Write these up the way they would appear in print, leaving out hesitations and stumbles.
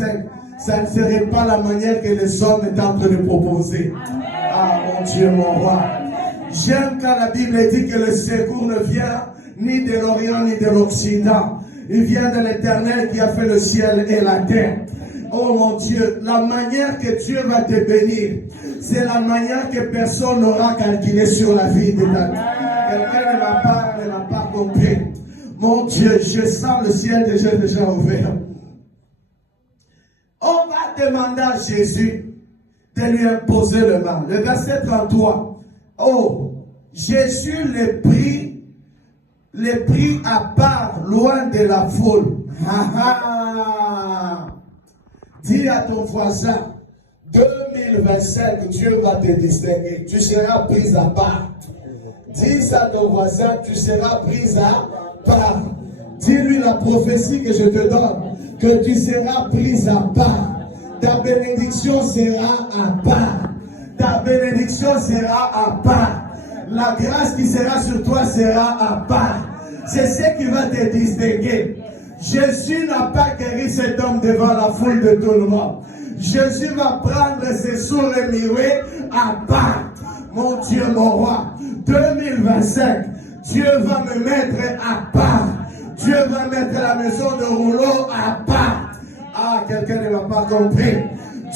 2025, ça ne serait pas la manière que les hommes est en train de proposer. Ah mon Dieu, mon roi. J'aime quand la Bible dit que le secours ne vient ni de l'Orient ni de l'Occident. Il vient de l'Éternel qui a fait le ciel et la terre. Oh mon Dieu, la manière que Dieu va te bénir, c'est la manière que personne n'aura calculé sur la vie de ta vie. Quelqu'un ne m'a pas compris. Mon Dieu, je sens le ciel déjà ouvert. On va demander à Jésus de lui imposer le mal. Le verset 33. Oh, Jésus les prit à part, loin de la foule. Dis à ton voisin, 2025, Dieu va te distinguer. Tu seras pris à part. Dis à ton voisin, tu seras pris à part. Dis-lui la prophétie que je te donne, que tu seras pris à part. Ta bénédiction sera à part. Ta bénédiction sera à part. La grâce qui sera sur toi sera à part. C'est ce qui va te distinguer. Jésus n'a pas guéri cet homme devant la foule de tout le monde. Jésus va prendre ses sourds et muets à part. Mon Dieu, mon roi, 2025, Dieu va me mettre à part. Dieu va mettre la maison de rouleau à part. Ah, quelqu'un ne m'a pas compris.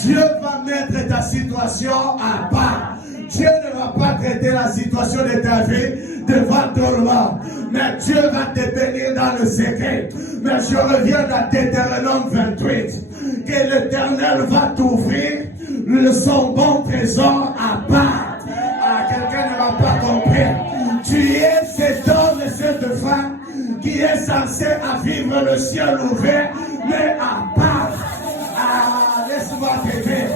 Dieu va mettre ta situation à part. Dieu ne va pas traiter la situation de ta vie devant tout le monde. Mais Dieu va te bénir dans le secret. Mais je reviens à Deutéronome 28. Que l'Éternel va t'ouvrir son bon trésor à part. Ah, quelqu'un ne m'a pas compris. Tu es cet homme et cette femme qui est censé vivre le ciel ouvert, mais à part. Ah, laisse-moi t'aider.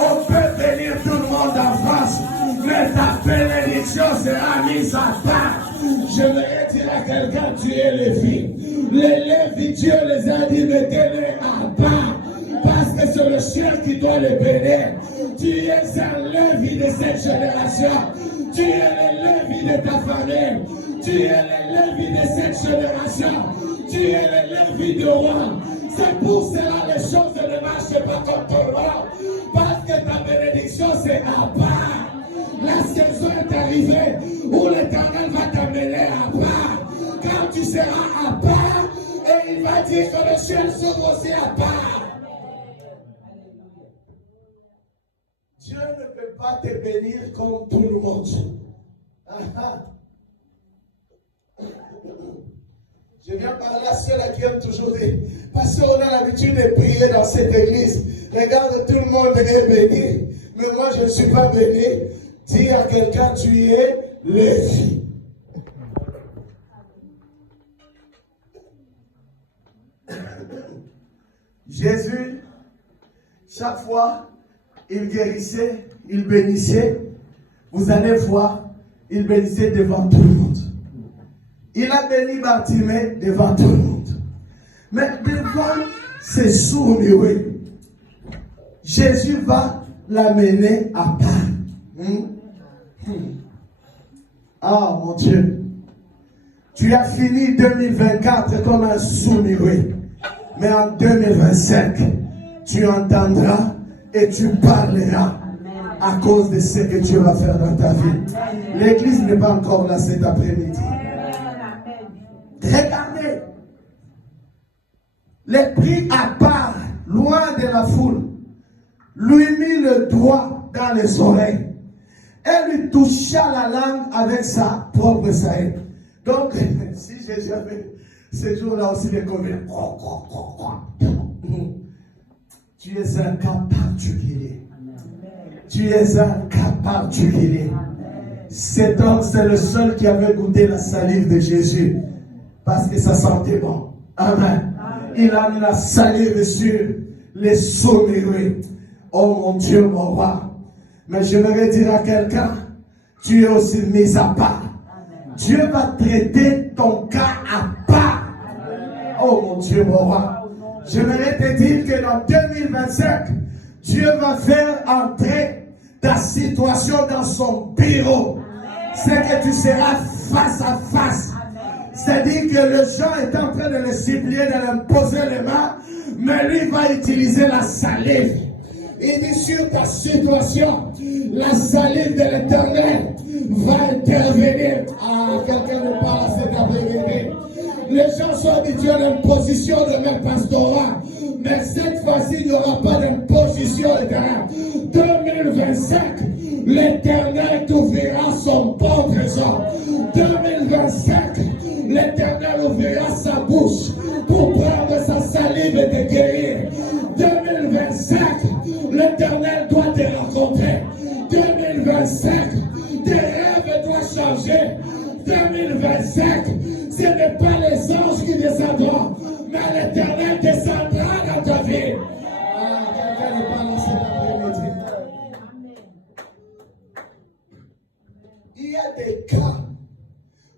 On peut bénir tout le monde en France, mais ta bénédiction sera mise à part. Je vais dire à quelqu'un, tu es Lévi. Les Lévi, Dieu les a dit, mettez-les à part. Parce que c'est le ciel qui doit les bénir. Tu es un Lévi de cette génération. Tu es le Lévi de ta famille. Tu es le Lévi de cette génération. Tu es le Lévi du roi. C'est pour cela les choses ne marchent pas comme tout le monde. Parce que ta bénédiction c'est à part. La saison est arrivée où l'Éternel va t'amener à part. Quand tu seras à part, et il va dire que le ciel s'ouvre aussi à part. Dieu ne peut pas te bénir comme tout le monde. Je viens parler à ceux-là qui aiment toujours dire, parce qu'on a l'habitude de prier dans cette église. Regarde, tout le monde est béni, mais moi je ne suis pas béni. Dis à quelqu'un, tu es Lévi. Jésus, chaque fois, il guérissait, il bénissait. Vous allez voir, il bénissait devant tout le monde. Il a béni Bartimée devant tout le monde. Mais devant ces sourds-muets, Jésus va l'amener à part. Ah mon Dieu, tu as fini 2024 comme un sourd-muet. Mais en 2025, tu entendras et tu parleras à cause de ce que Dieu va faire dans ta vie. L'église n'est pas encore là cet après-midi. Regardez, les pris à part, loin de la foule, lui mit le doigt dans les oreilles et lui toucha la langue avec sa propre saïd. Donc, si j'ai jamais ces jours-là aussi les conviens, tu es un cas particulier. Tu es un cas particulier. Cet homme, c'est le seul qui avait goûté la salive de Jésus. Parce que ça sentait bon. Amen. Il a mis la salive sur les sourds-muets. Oh mon Dieu, mon roi. Mais je voudrais dire à quelqu'un, tu es aussi mis à part. Dieu va traiter ton cas à part. Oh mon Dieu, mon roi. Je voudrais te dire que dans 2025, Dieu va faire entrer ta situation dans son bureau. C'est que tu seras face à face. C'est-à-dire que le gens est en train de le supplier, de lui poser les mains. Mais lui va utiliser la salive. Il dit sur ta situation, la salive de l'Éternel va intervenir. Ah, quelqu'un nous parle à cet après-midi. Les gens sont habitués à l'imposition de leur pastorat. Mais cette fois-ci, il n'y aura pas d'imposition éternelle. 2025, l'Éternel t'ouvrira son bon trésor. 2025, l'Éternel ouvrira sa bouche pour prendre sa salive et te guérir. 2025, l'Éternel doit te rencontrer. 2025, tes rêves doivent changer. 2025, ce n'est pas les anges qui descendront, mais l'Éternel descendra dans ta vie. Ah, quelqu'un n'est pas là cet après-midi. Il y a des cas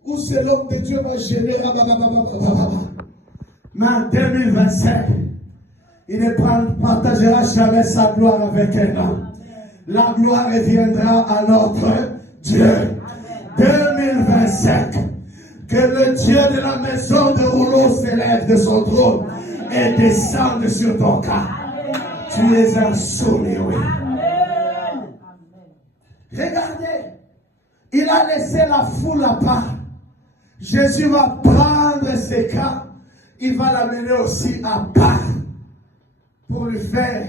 où c'est l'homme de Dieu va gérer. Mais en 2025, il ne partagera jamais sa gloire avec un homme. La gloire reviendra à notre Dieu. 2025, que le Dieu de la maison de rouleau s'élève de son trône et descende sur ton cas. Tu es un soumis, oui. Regardez, il a laissé la foule à part. Jésus va prendre ses cas, il va l'amener aussi à part pour lui faire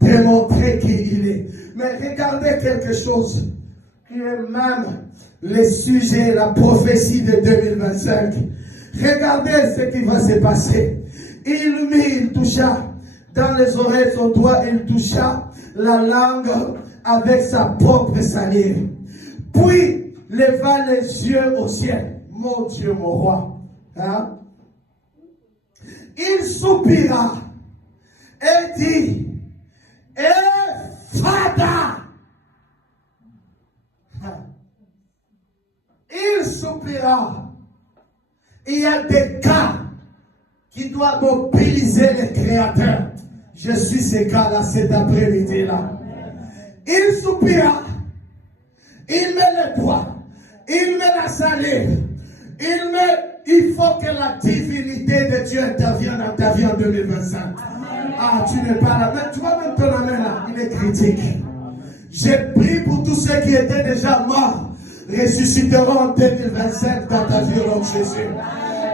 démontrer qui il est. Mais regardez quelque chose qui est même le sujet, la prophétie de 2025. Regardez ce qui va se passer. Il toucha dans les oreilles son doigt, il toucha la langue avec sa propre salive. Puis leva les yeux au ciel. Mon Dieu, mon roi. Hein? Il soupira et dit, Ephphatha. Il soupira. Il y a des cas qui doivent mobiliser les créateurs. Je suis ces cas-là cet après-midi-là. Il soupira. Il met les doigts. Il met la salive. Il faut que la divinité de Dieu intervienne dans ta vie en 2025. Ah, tu n'es pas là. Mais tu vois même ton amen là, il est critique. J'ai prié pour tous ceux qui étaient déjà morts. Ressusciteront en 2025 dans ta vie, au nom de Jésus.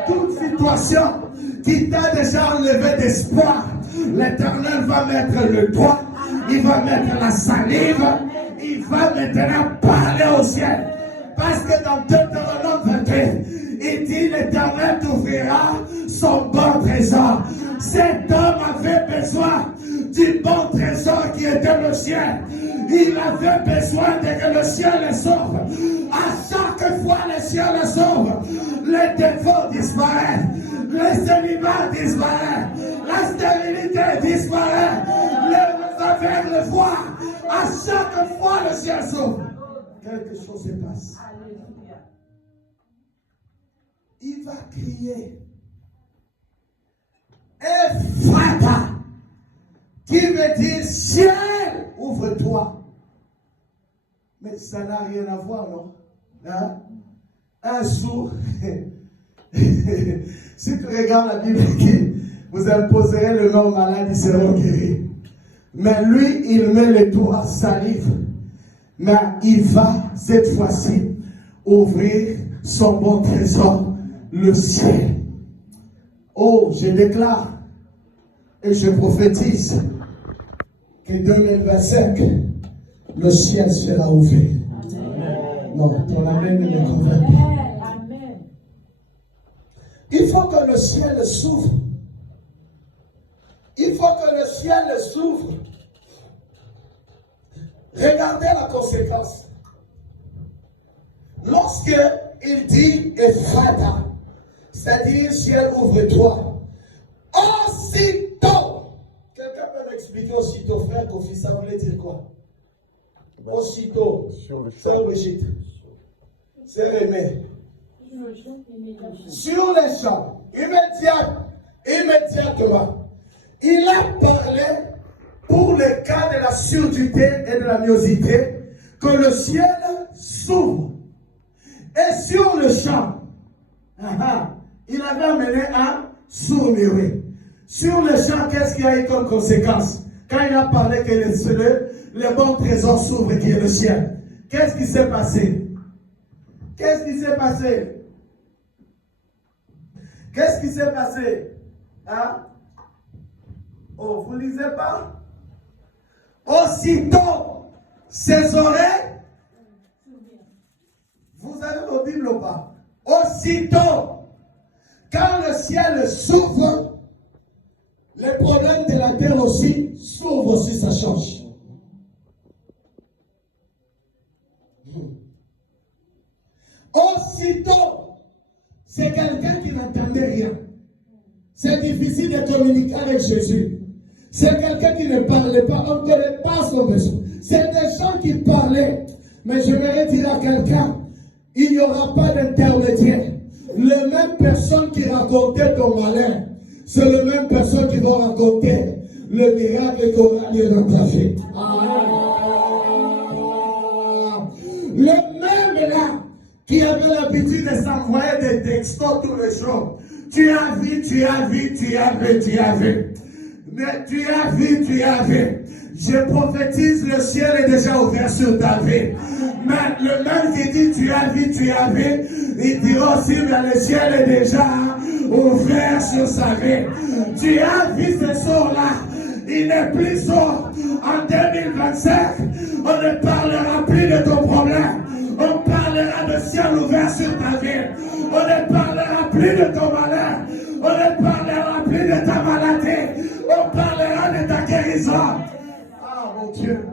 Toute situation qui t'a déjà enlevé d'espoir, l'Éternel va mettre le doigt, il va mettre la salive, il va maintenant parler au ciel. Parce que dans Deutéronome 21, il dit l'Éternel t'ouvrira son bon trésor. Cet homme avait besoin du bon trésor qui était le ciel. Il avait besoin de que le ciel le sauve. À chaque fois le ciel le sauve, les défauts disparaissent, les célibats disparaissent, la stérilité disparaît, les aveugles voient. À chaque fois le ciel sauve. Quelque chose se passe. Il va crier Ephphatha, qui veut dire ciel, ouvre-toi. Mais ça n'a rien à voir, non? Hein? Un sourd, si tu regardes la Bible, vous imposerez le nom malade, ils seront guéris. Mais lui, il met le doigt salive. Mais il va, cette fois-ci, ouvrir son bon trésor, le ciel. Oh, je déclare et je prophétise que 2025, le ciel sera ouvert. Non, ton amen ne me convainc pas. Il faut que le ciel s'ouvre. Il faut que le ciel s'ouvre. Regardez la conséquence. Lorsque il dit Ephphatha, c'est-à-dire ciel ouvre-toi, aussitôt, quelqu'un peut m'expliquer aussitôt, frère Kofi, ça voulait dire quoi? Aussitôt, c'est au Brigitte, c'est Rémé. Sur les champs, immédiatement, il a parlé pour le cas de la surdité et de la myosité, que le ciel s'ouvre. Et sur le champ, il avait amené un sourd-muet. Sur le champ, qu'est-ce qu'il y a eu comme conséquence? Quand il a parlé que le bon trésor s'ouvre qui est le ciel, qu'est-ce qui s'est passé? Qu'est-ce qui s'est passé? Qu'est-ce qui s'est passé? Hein? Oh, vous ne lisez pas? Aussitôt, ses oreilles, vous avez vos Bibles ou pas? Aussitôt, quand le ciel s'ouvre, les problèmes de la terre aussi s'ouvrent aussi, ça change. Aussitôt, c'est quelqu'un qui n'entendait rien. C'est difficile de communiquer avec Jésus. C'est quelqu'un qui ne parlait pas, on ne connaît pas son besoin. C'est des gens qui parlaient. Mais je voudrais dire à quelqu'un, il n'y aura pas d'intermédiaire. Les mêmes personnes qui racontaient ton malheur, c'est les mêmes personnes qui vont raconter le miracle qu'on a lieu dans ta vie. Le même là, qui avait l'habitude de s'envoyer des textos tous les jours. Tu as vu, tu as vu, tu as vu, tu as vu. Mais tu as vu, tu as vu. Je prophétise, le ciel est déjà ouvert sur ta vie. Mais le même qui dit tu as vu, il dira aussi, mais le ciel est déjà ouvert sur sa vie. Tu as vu ce soir-là. Il n'est plus sourd. En 2025, on ne parlera plus de ton problème. On parlera de ciel ouvert sur ta vie. On ne parlera plus de ton malheur. On ne parlera plus de ta maladie. On parlera de ta guérison. Ah mon Dieu.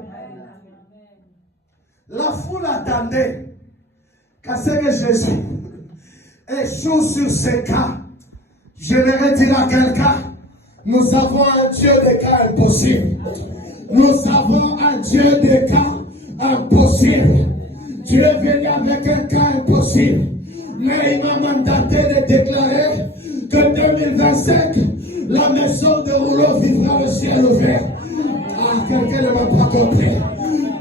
La foule attendait qu'à ce que Jésus échoue sur ces cas. Je vais dire à quelqu'un, nous avons un Dieu de cas impossibles. Nous avons un Dieu de cas impossibles. Dieu est venu avec un cas impossible. Mais il m'a mandaté de déclarer que 2025, la maison de rouleau vivra le ciel ouvert. Ah, quelqu'un ne m'a pas compris.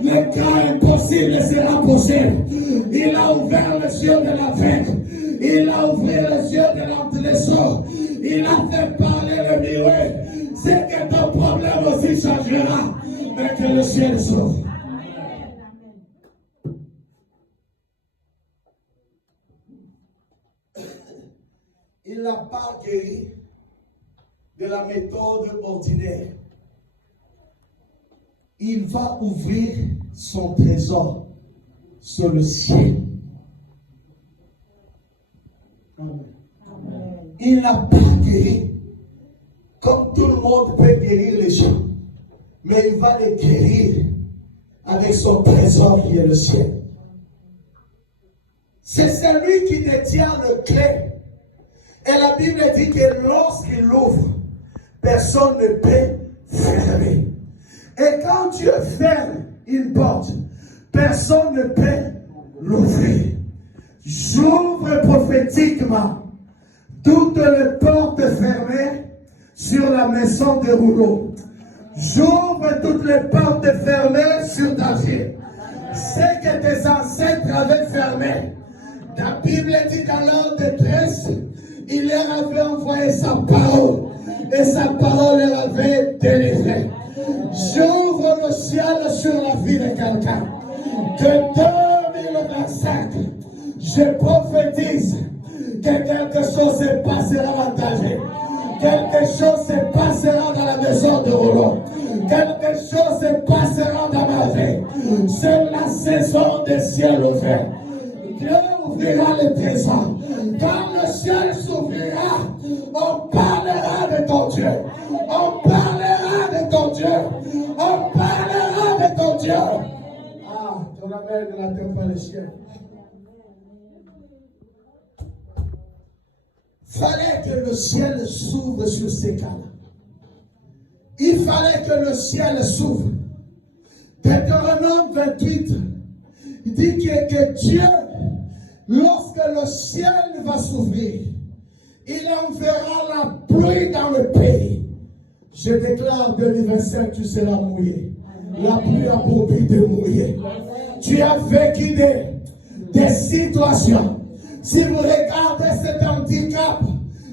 Le cas impossible sera possible. Il a ouvert les yeux de l'aveugle. Il a ouvert les yeux de l'entresaut. Il a fait parler le muet. C'est que ton problème aussi changera. Mais que le ciel s'ouvre. Il n'a pas guéri de la méthode ordinaire. Il va ouvrir son trésor sur le ciel. Amen. Il n'a pas guéri comme tout le monde peut guérir les gens. Mais il va les guérir avec son trésor qui est le ciel. C'est celui qui détient le clé. Et la Bible dit que lorsqu'il ouvre, personne ne peut fermer. Et quand Dieu ferme une porte, personne ne peut l'ouvrir. J'ouvre prophétiquement toutes les portes fermées sur la maison de rouleau. J'ouvre toutes les portes fermées sur ta vie. Ce que tes ancêtres avaient fermé. La Bible dit qu'à leur détresse, il leur avait envoyé sa parole. Et sa parole leur avait délivré. J'ouvre le ciel sur la vie de quelqu'un. Que 2025, je prophétise que quelque chose se passera dans ta vie. Quelque chose se passera dans la maison de rouleau. Quelque chose se passera dans ma vie. C'est la saison des ciels ouverts. Dieu ouvrira les trésors. Quand le ciel s'ouvrira, on parlera de ton Dieu. On parlera de ton Dieu. On parlera de ton Dieu. Ah, ton amen ne l'atteint pas le ciel. Fallait que le ciel s'ouvre sur ces cas-là. Il fallait que le ciel s'ouvre. Deutéronome 28, il dit que Dieu, lorsque le ciel va s'ouvrir, il enverra la pluie dans le pays. Je déclare 2025, tu seras mouillé. La pluie a pour but de mouiller. Tu as vécu des situations. Si vous regardez cet handicap,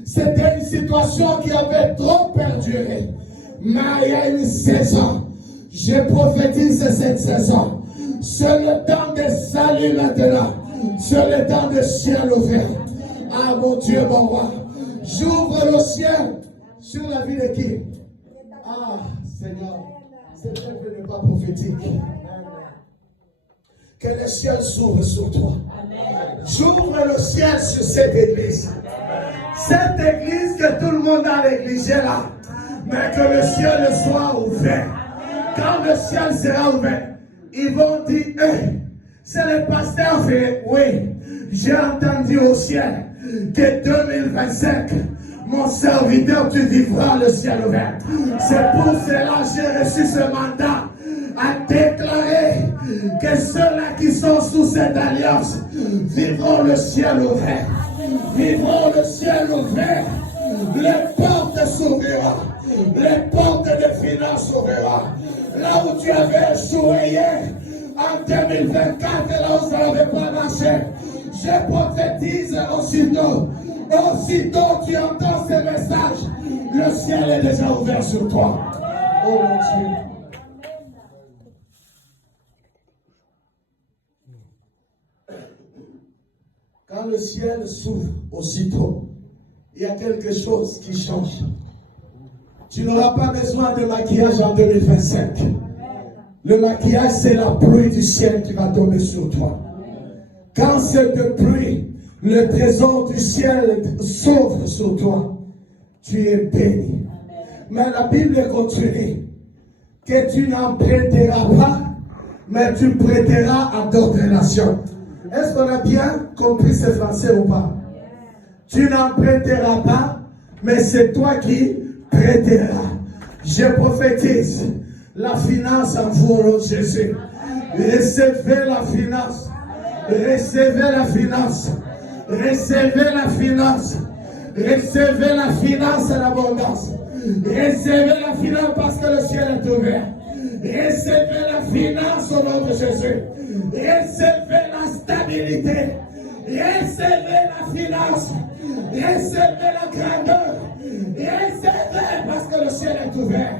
C'était une situation qui avait trop perduré. Mais il y a une saison. Je prophétise cette saison. C'est le temps de salut maintenant. C'est le temps de ciel ouvert. Ah mon Dieu, mon roi. J'ouvre le ciel sur la vie de qui? Ah Seigneur, c'est vrai que ce n'est pas prophétique. Que le ciel s'ouvre sur toi. J'ouvre le ciel sur cette église. Cette église que tout le monde a négligée là. Mais que le ciel soit ouvert. Quand le ciel sera ouvert, ils vont dire, hey, c'est le pasteur fait. Oui, j'ai entendu au ciel que 2025, mon serviteur, tu vivras le ciel ouvert. C'est pour cela que j'ai reçu ce mandat à déclarer que ceux-là qui sont sous cette alliance vivront le ciel ouvert. Vivront le ciel ouvert. Les portes s'ouvriront. Les portes de finances s'ouvriront. Là où tu avais échoué hier, en 2024, là où ça n'avait pas marché, je prophétise aussitôt tu entends ce message, le ciel est déjà ouvert sur toi. Oh mon Dieu. Quand le ciel s'ouvre aussitôt, il y a quelque chose qui change. Tu n'auras pas besoin de maquillage en 2025. Le maquillage, c'est la pluie du ciel qui va tomber sur toi. Quand cette pluie, le trésor du ciel s'ouvre sur toi, tu es béni. Mais la Bible continue que tu n'emprunteras pas, mais tu prêteras à d'autres nations. Est-ce qu'on a bien compris ce français ou pas? Tu n'emprunteras pas, mais c'est toi qui prêteras. Je prophétise la finance en vous au nom de Jésus. Recevez la finance. Recevez la finance. Recevez la finance. Recevez la finance en abondance. Recevez la finance parce que le ciel est ouvert. Recevez la finance au nom de Jésus. Recevez la stabilité. Recevez la finance. Recevez la grandeur. Recevez parce que le ciel est ouvert.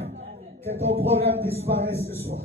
Que ton problème disparaisse ce soir.